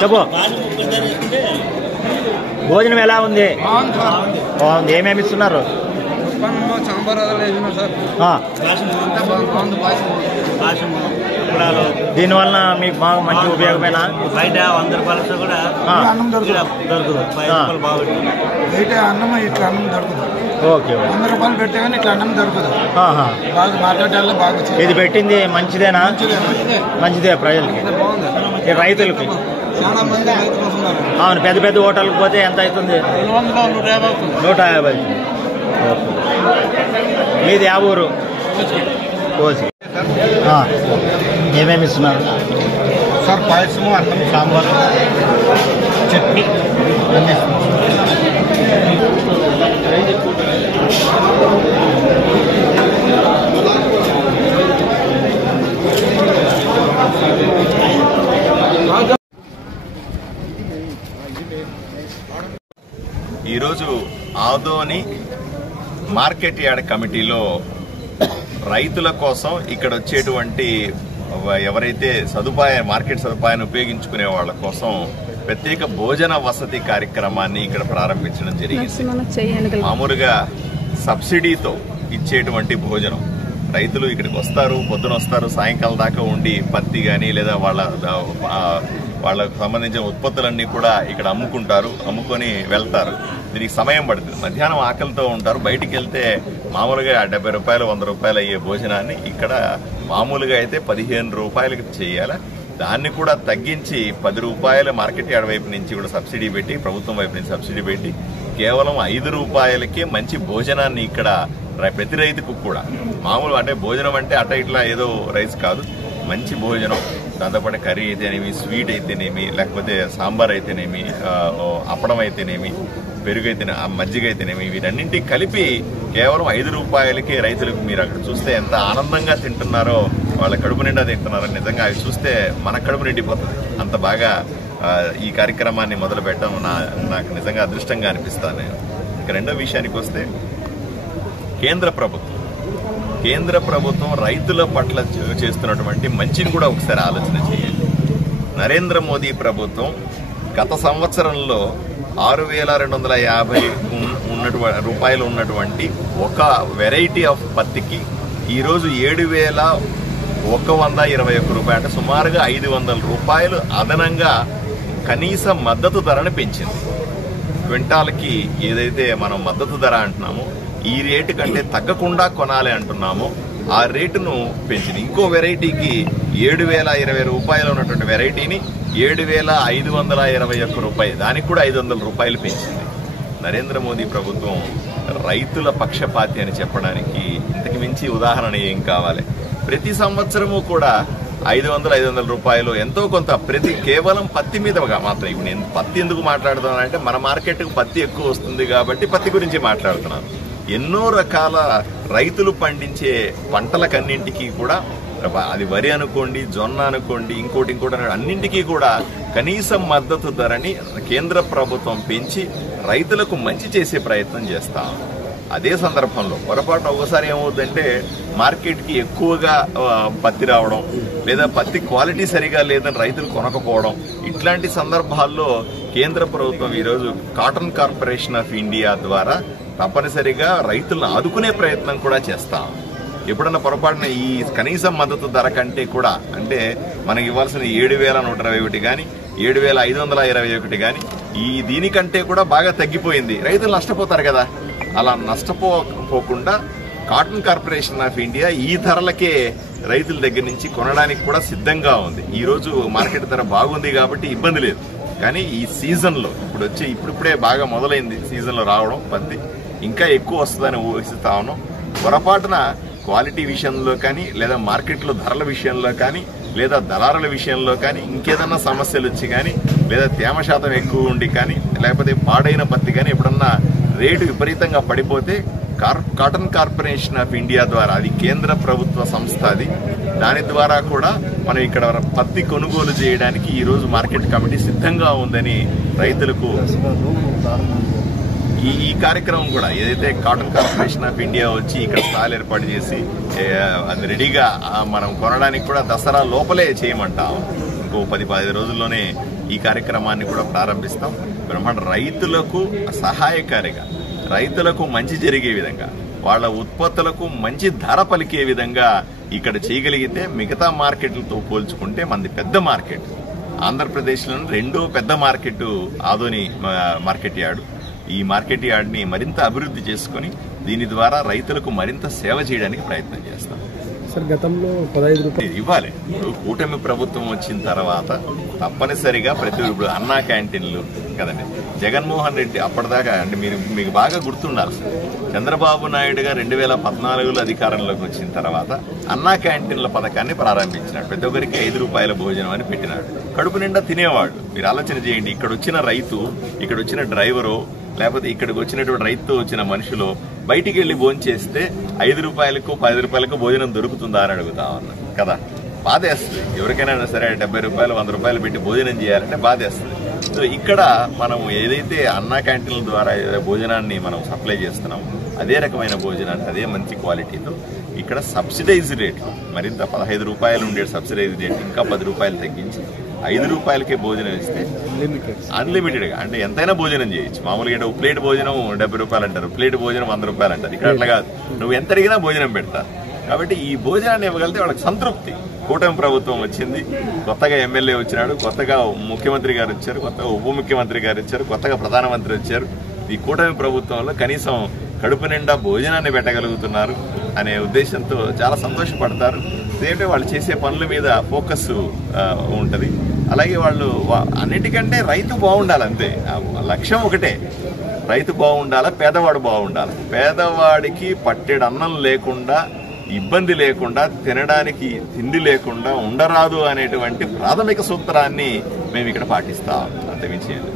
చెప్పు భోజనం ఎలా ఉంది? బాగుంది. ఏమేమి ఇస్తున్నారు? దీనివల్ల మీకు బాగా మంచి ఉపయోగమైన బయట 100 రూపాయలతో కూడా అన్నం దొరుకుతుంది. బయట అన్నం ఇట్లా అన్నం దొరుకుతుంది. ఓకే 100 రూపాయలు పెట్టే కానీ ఇట్లా అన్నం దొరుకుతుంది. బాగా మార్కెట్లో బాగా ఇది పెట్టింది మంచిదేనా? మంచిదే ప్రజలకి, రైతులకి. అవును, పెద్ద పెద్ద హోటల్కి పోతే ఎంత అవుతుంది? 150. మీది ఆ ఊరు? కోసి. ఏమేమి ఇస్తున్నారు సార్? పాయసము, అన్నం, సాంబారు, చట్నీ అన్నీ. ఈరోజు ఆదోని మార్కెట్ యార్డ్ కమిటీలో రైతుల కోసం ఇక్కడ వచ్చేటువంటి ఎవరైతే మార్కెట్ సదుపాయాన్ని ఉపయోగించుకునే వాళ్ళ కోసం ప్రత్యేక భోజన వసతి కార్యక్రమాన్ని ఇక్కడ ప్రారంభించడం జరిగింది. మామూలుగా సబ్సిడీతో ఇచ్చేటువంటి భోజనం రైతులు ఇక్కడికి వస్తారు, పొద్దున వస్తారు, సాయంకాలం దాకా ఉండి పత్తి కానీ లేదా వాళ్ళకు సంబంధించిన ఉత్పత్తులన్నీ కూడా ఇక్కడ అమ్ముకొని వెళ్తారు. దీనికి సమయం పడుతుంది. మధ్యాహ్నం ఆకలితో ఉంటారు. బయటికి వెళ్తే మామూలుగా 70 రూపాయలు 100 రూపాయలు అయ్యే భోజనాన్ని ఇక్కడ మామూలుగా అయితే 15 రూపాయలకి చేయాలి. దాన్ని కూడా తగ్గించి 10 రూపాయల మార్కెట్ యార్డ్ వైపు నుంచి కూడా సబ్సిడీ పెట్టి, ప్రభుత్వం వైపు నుంచి సబ్సిడీ పెట్టి కేవలం 5 రూపాయలకే మంచి భోజనాన్ని ఇక్కడ ప్రతి రైతుకు కూడా, మామూలు అంటే భోజనం అంటే అట్ట ఇట్లా ఏదో రైస్ కాదు, మంచి భోజనం, దాంతోపాటు కర్రీ అయితేనేమి, స్వీట్ అయితేనేమి, లేకపోతే సాంబార్ అయితేనేమి, అప్పడం అయితేనేమి, పెరుగు అయితేనే, మజ్జిగ అయితేనేమి, వీటన్నింటికి కలిపి కేవలం 5 రూపాయలకే రైతులకు మీరు అక్కడ చూస్తే ఎంత ఆనందంగా తింటున్నారో, వాళ్ళ కడుపు నిండా తింటున్నారో, నిజంగా అవి చూస్తే మన కడుపు నిండిపోతుంది. అంత బాగా ఈ కార్యక్రమాన్ని మొదలు పెట్టడం నాకు నిజంగా అదృష్టంగా అనిపిస్తాను నేను. ఇక రెండో విషయానికి వస్తే, కేంద్ర ప్రభుత్వం రైతుల పట్ల చేస్తున్నటువంటి మంచిని కూడా ఒకసారి ఆలోచన చేయండి. నరేంద్ర మోదీ ప్రభుత్వం గత సంవత్సరంలో 6,250 రూపాయలు ఉన్నటువంటి ఒక వెరైటీ ఆఫ్ పత్తికి ఈరోజు 7,121 రూపాయలు, అంటే సుమారుగా 500 రూపాయలు అదనంగా కనీస మద్దతు ధరను పెంచింది. క్వింటాల్కి ఏదైతే మనం మద్దతు ధర అంటున్నామో, ఈ రేటు కంటే తగ్గకుండా కొనాలి అంటున్నామో ఆ రేటును పెంచింది. ఇంకో వెరైటీకి 7,020 రూపాయలు ఉన్నటువంటి వెరైటీని 7,521 రూపాయలు, దానికి కూడా 500 రూపాయలు పెంచింది. నరేంద్ర మోదీ ప్రభుత్వం రైతుల పక్షపాతి అని చెప్పడానికి ఇంతకు మించి ఉదాహరణ ఏం కావాలి? ప్రతి సంవత్సరము కూడా 500 రూపాయలు ఎంతో కొంత కేవలం పత్తి మీద మాత్రం. ఇప్పుడు నేను పత్తి ఎందుకు మాట్లాడుతున్నానంటే, మన మార్కెట్కు పత్తి ఎక్కువ వస్తుంది కాబట్టి పత్తి గురించి మాట్లాడుతున్నాను. ఎన్నో రకాల రైతులు పండించే పంటలకన్నింటికీ కూడా, అది వరి అనుకోండి, జొన్న అనుకోండి, ఇంకోటి అన్నింటికీ కూడా కనీస మద్దతు ధరని కేంద్ర ప్రభుత్వం పెంచి రైతులకు మంచి చేసే ప్రయత్నం చేస్తాం. అదే సందర్భంలో పొరపాటు ఒకసారి ఏమవుతుందంటే, మార్కెట్కి ఎక్కువగా పత్తి రావడం, లేదా పత్తి క్వాలిటీ సరిగా లేదని రైతులు కొనకపోవడం, ఇట్లాంటి సందర్భాల్లో కేంద్ర ప్రభుత్వం ఈరోజు కాటన్ కార్పొరేషన్ ఆఫ్ ఇండియా ద్వారా తప్పనిసరిగా రైతులను ఆదుకునే ప్రయత్నం కూడా చేస్తాం. ఎప్పుడన్నా పొరపాటున ఈ కనీస మద్దతు ధర కంటే కూడా, అంటే మనకి ఇవ్వాల్సిన 7,121 కానీ 7,521 కానీ దీనికంటే కూడా బాగా తగ్గిపోయింది. రైతులు నష్టపోతారు కదా. అలా నష్టపోకుండా కాటన్ కార్పొరేషన్ ఆఫ్ ఇండియా ఈ ధరలకే రైతుల దగ్గర నుంచి కొనడానికి కూడా సిద్ధంగా ఉంది. ఈ రోజు మార్కెట్ ధర బాగుంది కాబట్టి ఇబ్బంది లేదు. కానీ ఈ సీజన్లో ఇప్పుడిప్పుడే బాగా మొదలైంది సీజన్లో రావడం పత్తి, ఇంకా ఎక్కువ వస్తుందని ఊహిస్తా ఉన్నాం. పొరపాటున క్వాలిటీ విషయంలో కానీ, లేదా మార్కెట్లో ధరల విషయంలో కానీ, లేదా దళారుల విషయంలో కానీ ఇంకేదన్నా సమస్యలు వచ్చి కానీ, లేదా తేమ శాతం ఎక్కువ ఉండి కానీ, లేకపోతే పాడైన పత్తి కానీ ఎప్పుడన్నా రేటు విపరీతంగా పడిపోతే కాటన్ కార్పొరేషన్ ఆఫ్ ఇండియా ద్వారా, అది కేంద్ర ప్రభుత్వ సంస్థ, అది దాని ద్వారా కూడా మనం ఇక్కడ పత్తి కొనుగోలు చేయడానికి ఈరోజు మార్కెట్ కమిటీ సిద్ధంగా ఉందని రైతులకు ఈ కార్యక్రమం కూడా, ఏదైతే కాటన్ కార్పొరేషన్ ఆఫ్ ఇండియా వచ్చి ఇక్కడ స్టాల్ ఏర్పాటు చేసి అది రెడీగా మనం కొనడానికి కూడా దసరా లోపలే చేయమంటాం. ఇంకో 10-15 రోజుల్లోనే ఈ కార్యక్రమాన్ని కూడా ప్రారంభిస్తాం. బ్రహ్మాండ రైతులకు సహాయకారిగా, రైతులకు మంచి జరిగే విధంగా, వాళ్ళ ఉత్పత్తులకు మంచి ధర పలికే విధంగా ఇక్కడ చేయగలిగితే మిగతా మార్కెట్లతో పోల్చుకుంటే మనది పెద్ద మార్కెట్. ఆంధ్రప్రదేశ్లోని 2వ పెద్ద మార్కెట్ ఆదోని మార్కెట్ యార్డు. ఈ మార్కెట్ యార్డ్ని మరింత అభివృద్ధి చేసుకుని దీని ద్వారా రైతులకు మరింత సేవ చేయడానికి ప్రయత్నం చేస్తాం. సార్, గతంలో 15 రూపాయలు ఇవ్వాలి. కూటమి ప్రభుత్వం వచ్చిన తర్వాత తప్పనిసరిగా ఇప్పుడు అన్నా క్యాంటీన్లు కదండి. జగన్మోహన్ రెడ్డి అప్పటిదాకా, అంటే మీకు బాగా గుర్తుండాలి సార్, చంద్రబాబు నాయుడు గారు 2014లో అధికారంలోకి వచ్చిన తర్వాత అన్నా క్యాంటీన్ల పథకాన్ని ప్రారంభించినాడు. ప్రతి ఒక్కరికి 5 రూపాయల భోజనం అని పెట్టినాడు. కడుపు నిండా తినేవాళ్ళు. మీరు ఆలోచన చేయండి, ఇక్కడ వచ్చిన రైతు, ఇక్కడ వచ్చిన డ్రైవరు, లేకపోతే ఇక్కడికి వచ్చినటువంటి రైతుతో వచ్చిన మనుషులు బయటికి వెళ్లి భోజనం చేస్తే 5 రూపాయలకు 10 రూపాయలకు భోజనం దొరుకుతుందా అని అడుగుతా ఉన్నా కదా. బాధేస్తుంది. ఎవరికైనా సరే 70 రూపాయలు 100 రూపాయలు పెట్టి భోజనం చేయాలంటే బాధేస్తుంది. సో ఇక్కడ మనం ఏదైతే అన్నా క్యాంటీన్ల ద్వారా భోజనాన్ని మనం సప్లై చేస్తున్నాం, అదే రకమైన భోజనాన్ని అదే మంచి క్వాలిటీతో ఇక్కడ సబ్సిడైజ్ రేట్లు మరింత 15 రూపాయలు ఉండే సబ్సిడైజ్ రేట్ ఇంకా 10 రూపాయలు తగ్గించి 5 రూపాయలకే భోజనం ఇస్తే అన్లిమిటెడ్గా, అంటే ఎంతైనా భోజనం చేయొచ్చు. మామూలుగా ప్లేట్ భోజనం 70 రూపాయలు అంటారు, ప్లేట్ భోజనం 100 రూపాయలు అంటారు. ఇక్కడ అట్లా కాదు, నువ్వు ఎంత అడిగినా భోజనం పెడతారు. కాబట్టి ఈ భోజనాన్ని ఇవ్వగలిగితే వాళ్ళకి సంతృప్తి. కూటమి ప్రభుత్వం వచ్చింది, కొత్తగా ఎమ్మెల్యే వచ్చినాడు, కొత్తగా ముఖ్యమంత్రి గారు వచ్చారు, కొత్తగా ఉప ముఖ్యమంత్రి గారు వచ్చారు, కొత్తగా ప్రధానమంత్రి వచ్చారు. ఈ కూటమి ప్రభుత్వంలో కనీసం కడుపు నిండా భోజనాన్ని పెట్టగలుగుతున్నారు అనే ఉద్దేశంతో చాలా సంతోషపడతారు. అదేంటే వాళ్ళు చేసే పనుల మీద ఫోకస్ ఉంటుంది. అలాగే వాళ్ళు అన్నిటికంటే రైతు బాగుండాలి, అంతే లక్ష్యం ఒకటే, రైతు బాగుండాలా, పేదవాడు బాగుండాలి. పేదవాడికి పట్టెడు అన్నం లేకుండా, ఇబ్బంది లేకుండా, తినడానికి తిండి లేకుండా ఉండరాదు అనేటువంటి ప్రాథమిక సూత్రాన్ని మేము ఇక్కడ పాటిస్తాం. అంతమించేది